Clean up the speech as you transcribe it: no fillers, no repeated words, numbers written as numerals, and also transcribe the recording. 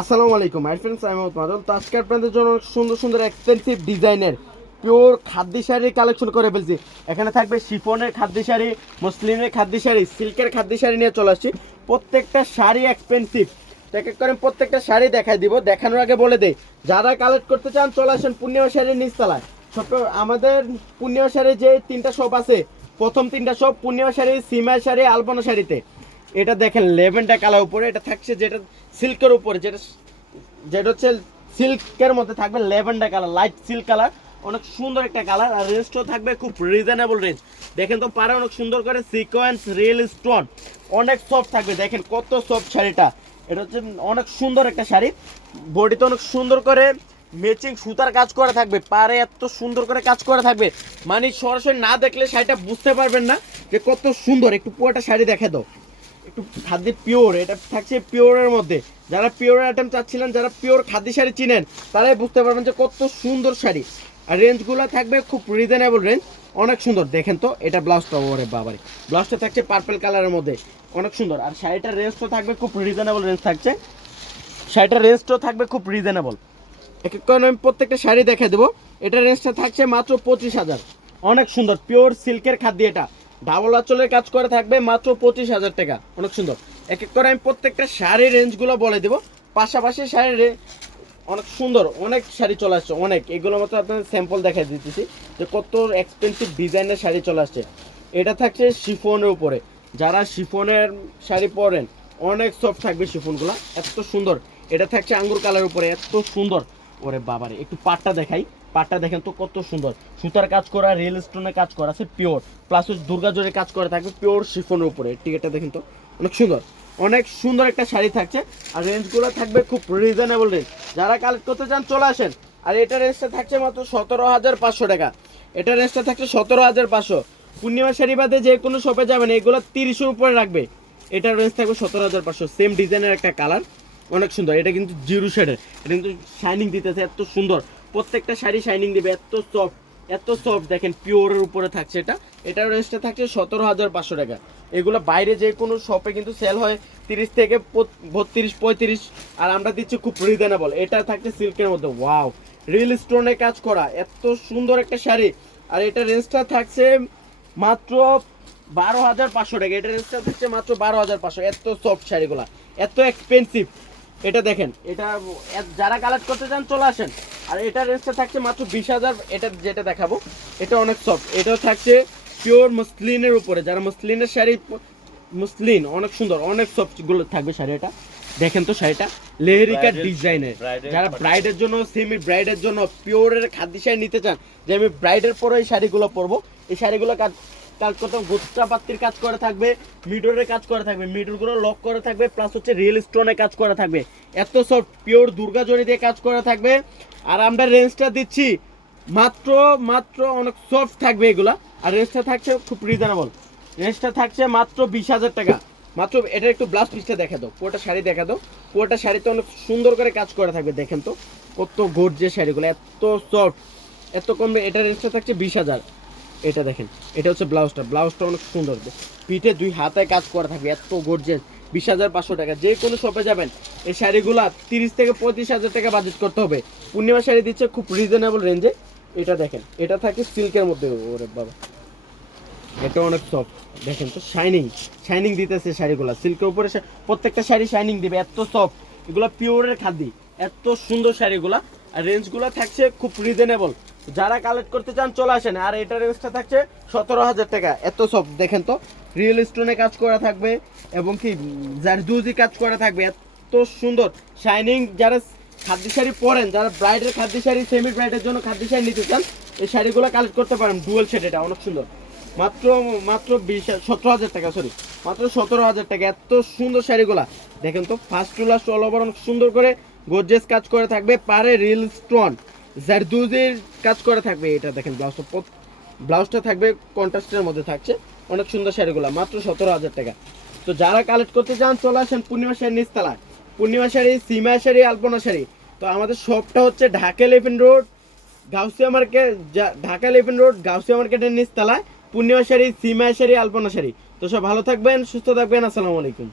আসসালামু আলাইকুম my friends, আমি মাদল। তো আজকে আপনাদের জন্য সুন্দর সুন্দর এক্সপেন্সিভ ডিজাইনের পিওর খাদ্য শাড়ি কালেকশন করে ফেলছি। এখানে থাকবে শিফনের খাদ্য শাড়ি, মুসলিমের খাদ্য শাড়ি, সিল্কের খাদ্য শাড়ি নিয়ে চলে আসছি। প্রত্যেকটা শাড়ি এক্সপেন্সিভ, এক এক করে প্রত্যেকটা শাড়ি দেখাই দিব। দেখানোর আগে বলে দেই, যারা কালেক্ট করতে চান চলে আসেন পূর্ণিমা শাড়ির নিচতলায়। ছোট আমাদের পূর্ণিমা শাড়ির যে তিনটা শপ আছে, প্রথম তিনটা শপ পূর্ণিমা শাড়ি, সিমা শাড়ি, আলপনা শাড়িতে। এটা দেখেন লেভেন্ডার কালার উপরে, এটা থাকছে যেটা সিল্কের উপরে, যেটা যেটা হচ্ছে সিল্কের মধ্যে থাকবে lavender colour, light silk colour, অনেক সুন্দর একটা কালার। আর রেঞ্জটাও থাকবে খুব রিজনেবল রেঞ্জ। দেখেন তো পারে অনেক সুন্দর করে সিকোয়েন্স রিয়েল স্টোন, অনেক সফট থাকবে। দেখেন কত সফট শাড়িটা, এটা হচ্ছে অনেক সুন্দর একটা শাড়ি। বডিতে অনেক সুন্দর করে ম্যাচিং সুতার কাজ করা থাকবে, পারে এত সুন্দর করে কাজ করা থাকবে, মানে সরাসরি না দেখলে শাড়িটা বুঝতে পারবেন না যে কত সুন্দর। একটু পুরোটা শাড়ি দেখে দাও, একটু খাদ্য পিওর, এটা থাকছে পিওরের মধ্যে। যারা পিওর আইটেম চাচ্ছিলেন, যারা পিওর খাদ্য শাড়ি চিনেন, তারাই বুঝতে পারবেন যে কত সুন্দর শাড়ি। আর রেঞ্জগুলো থাকবে খুব রিজনেবল রেঞ্জ, অনেক সুন্দর। দেখেন তো এটা ব্লাউজটা, ওরে বাবারে, ব্লাউজটা থাকছে পার্পল কালারের মধ্যে, অনেক সুন্দর। আর শাড়িটার রেঞ্জটা থাকবে খুব রিজনেবল রেঞ্জ থাকছে, শাড়িটার রেঞ্জটাও থাকবে খুব রিজনেবল। এক এক করে আমি প্রত্যেকটা শাড়ি দেখে দেবো। এটার রেঞ্জটা থাকছে মাত্র 25,000, অনেক সুন্দর পিওর সিল্কের খাদ্য। এটা ডাবল আঁচলের কাজ করে থাকবে মাত্র 25,000 টাকা, অনেক সুন্দর। এক এক করে আমি প্রত্যেকটা শাড়ির রেঞ্জগুলো বলে দেবো, পাশাপাশি শাড়ির অনেক সুন্দর অনেক শাড়ি চলে আসছে, অনেক। এগুলো মতো আপনাদের স্যাম্পল দেখাই দিতেছি যে কত এক্সপেন্সিভ ডিজাইনের শাড়ি চলে আসছে। এটা থাকছে শিফনের উপরে, যারা শিফনের শাড়ি পরেন অনেক সফট থাকবে শিফনগুলো, এত সুন্দর। এটা থাকছে আঙ্গুর কালার উপরে, এত সুন্দর। ওরে বাবারে, একটু পাটটা দেখাই, পাটটা দেখেন তো কত সুন্দর, সুতার কাজ করা, রিয়েল স্টোনের কাজ করা আছে পিওর, প্লাস দুর্গা জোরের কাজ করা থাকবে পিওর শিফনের উপরে। টিকেটটা দেখেন তো অনেক সুন্দর, অনেক সুন্দর একটা শাড়ি থাকছে। আর রেঞ্জগুলো থাকবে খুব রিজনেবল রেঞ্জ, যারা কালেক্ট করতে চান চলে আসেন। আর এটা রেঞ্জটা থাকছে মাত্র 17,500 টাকা, এটা রেঞ্জটা থাকছে 17,500। পূর্ণিমা শাড়ি বাদে যে কোনো শপে যাবেন এগুলো 30-এর উপরে রাখবে। এটার রেঞ্জ থাকবে 17,500, সেম ডিজাইনের একটা কালার, অনেক সুন্দর। এটা কিন্তু জিরো শেডের, এটা কিন্তু শাইনিং দিতেছে এত সুন্দর। প্রত্যেকটা শাড়ি শাইনিং দিবে, এত সফট, এত সফট। দেখেন পিওরের উপরে থাকছে এটা, এটার রেঞ্জটা থাকছে 17,500 টাকা। এগুলো বাইরে যে কোনো শপে কিন্তু সেল হয় 30 থেকে 32-35, আর আমরা দিচ্ছি খুব রিজনেবল। এটা থাকছে সিল্কের মধ্যে, ওয়াও, রিয়েল স্টোনের কাজ করা, এত সুন্দর একটা শাড়ি। আর এটা রেঞ্জটা থাকছে মাত্র 12,500 টাকা, এটা রেঞ্জটা থাকছে মাত্র 12,500। এত সফট শাড়িগুলা, এত এক্সপেন্সিভ। এটা দেখেন, এটা যারা কালেক্ট করতে চান চলে আসেন। আর এটা রেঞ্জটা থাকছে মাত্র 20,000। এটা যেটা দেখাবো এটা অনেক সফট, এটাও থাকছে পিওর মসলিনের উপরে। যারা মসলিনের শাড়ি, মসলিন অনেক সুন্দর, অনেক সফট গুলো থাকবে শাড়ি। এটা দেখেন তো শাড়িটা লেহেরিকা ডিজাইনের, যারা ব্রাইডের জন্য, সেমি ব্রাইডের জন্য পিওরের খাদ্য শাড়ি নিতে চান, যে আমি ব্রাইডের পরে এই শাড়িগুলো পরবো, এই শাড়িগুলো কাজ করতে গোচ্চা পাত্তির কাজ করে থাকবে, মিডরের কাজ করে থাকবে, মিডরগুলো লক করে থাকবে, প্লাস হচ্ছে রিয়েল স্টোনের কাজ করা থাকবে, এত সফট পিওর দুর্গা জরি দিয়ে কাজ করা থাকবে। আর আমরা রেঞ্জটা দিচ্ছি মাত্র মাত্র অনেক সফট থাকবে এগুলা। আর রেঞ্জটা থাকছে খুব রিজনেবল, রেঞ্জটা থাকছে মাত্র 20,000 টাকা মাত্র। এটা একটু ব্লাউজ পিসটা দেখা দাও, পুরোটা শাড়ি দেখা দাও। পুরোটা শাড়িতে অনেক সুন্দর করে কাজ করা থাকবে, দেখেন তো কত গর্জিয়াস শাড়িগুলো, এত সফট, এত কমবে। এটা রেঞ্জটা থাকছে 20,000। এটা দেখেন, এটা হচ্ছে ব্লাউজটা, ব্লাউজটা অনেক সুন্দর, পিঠে 2 হাতে কাজ করা থাকবে, এত গর্জিয়াস। 20,500 টাকা। যে কোনো শপে যাবেন এই শাড়িগুলা 30 থেকে 35,000 টাকা বাজেট করতে হবে। পূর্ণিমা শাড়ি দিচ্ছে খুব রিজনেবল রেঞ্জে। এটা দেখেন, এটা থাকে সিল্কের মধ্যে, ওরে বাবা, এটা অনেক সফট। দেখেন তো শাইনিং, শাইনিং দিতেছে শাড়িগুলা সিল্কের উপরে, প্রত্যেকটা শাড়ি শাইনিং দিবে, এত সফট। এগুলো পিওরের খাদ্য, এত সুন্দর শাড়িগুলা। আর রেঞ্জগুলো থাকছে খুব রিজনেবল, যারা কালেক্ট করতে চান চলে আসেন। আর এটা রেঞ্জটা থাকছে 17,000 টাকা, এত সফট। দেখেন তো রিয়েল স্টোনে কাজ করা থাকবে, এবং কি জারদুজি কাজ করা থাকবে, এত সুন্দর শাইনিং। যারা খাদ্য শাড়ি পরেন, যারা ব্রাইডের খাদ্য শাড়ি, সেমি ব্রাইডের জন্য খাদ্য শাড়ি নিতে চান, এই শাড়িগুলো কালেক্ট করতে পারেন। ডুয়েল শেড, এটা অনেক সুন্দর, মাত্র মাত্র 17,000 টাকা, সরি মাত্র 17,000 টাকা। এত সুন্দর শাড়িগুলা দেখেন তো, first to last all over অনেক সুন্দর করে গর্জিয়াস কাজ করে থাকবে, পারে রিল স্টোন জারদুজির কাজ করে থাকবে। এটা দেখেন ব্লাউজটা, ব্লাউজটা থাকবে কন্ট্রাস্টের মধ্যে থাকছে, অনেক সুন্দর শাড়িগুলা মাত্র 17,000 টাকা। তো যারা কালেক্ট করতে চান চলে আসেন পূর্ণিমা শাড়ি নিচতলায়, পূর্ণিমা শাড়ি, সীমা শাড়ি, আলপনা শাড়ি। তো আমাদের শপটা হচ্ছে Dhaka elephant road, Gausia market, Dhaka elephant road, Gausia মার্কেটের নিচতলায় পূর্ণিমা শাড়ি, সীমা শাড়ি, আলপনা শাড়ি। তো সব ভালো থাকবেন, সুস্থ থাকবেন, আসসালামু আলাইকুম।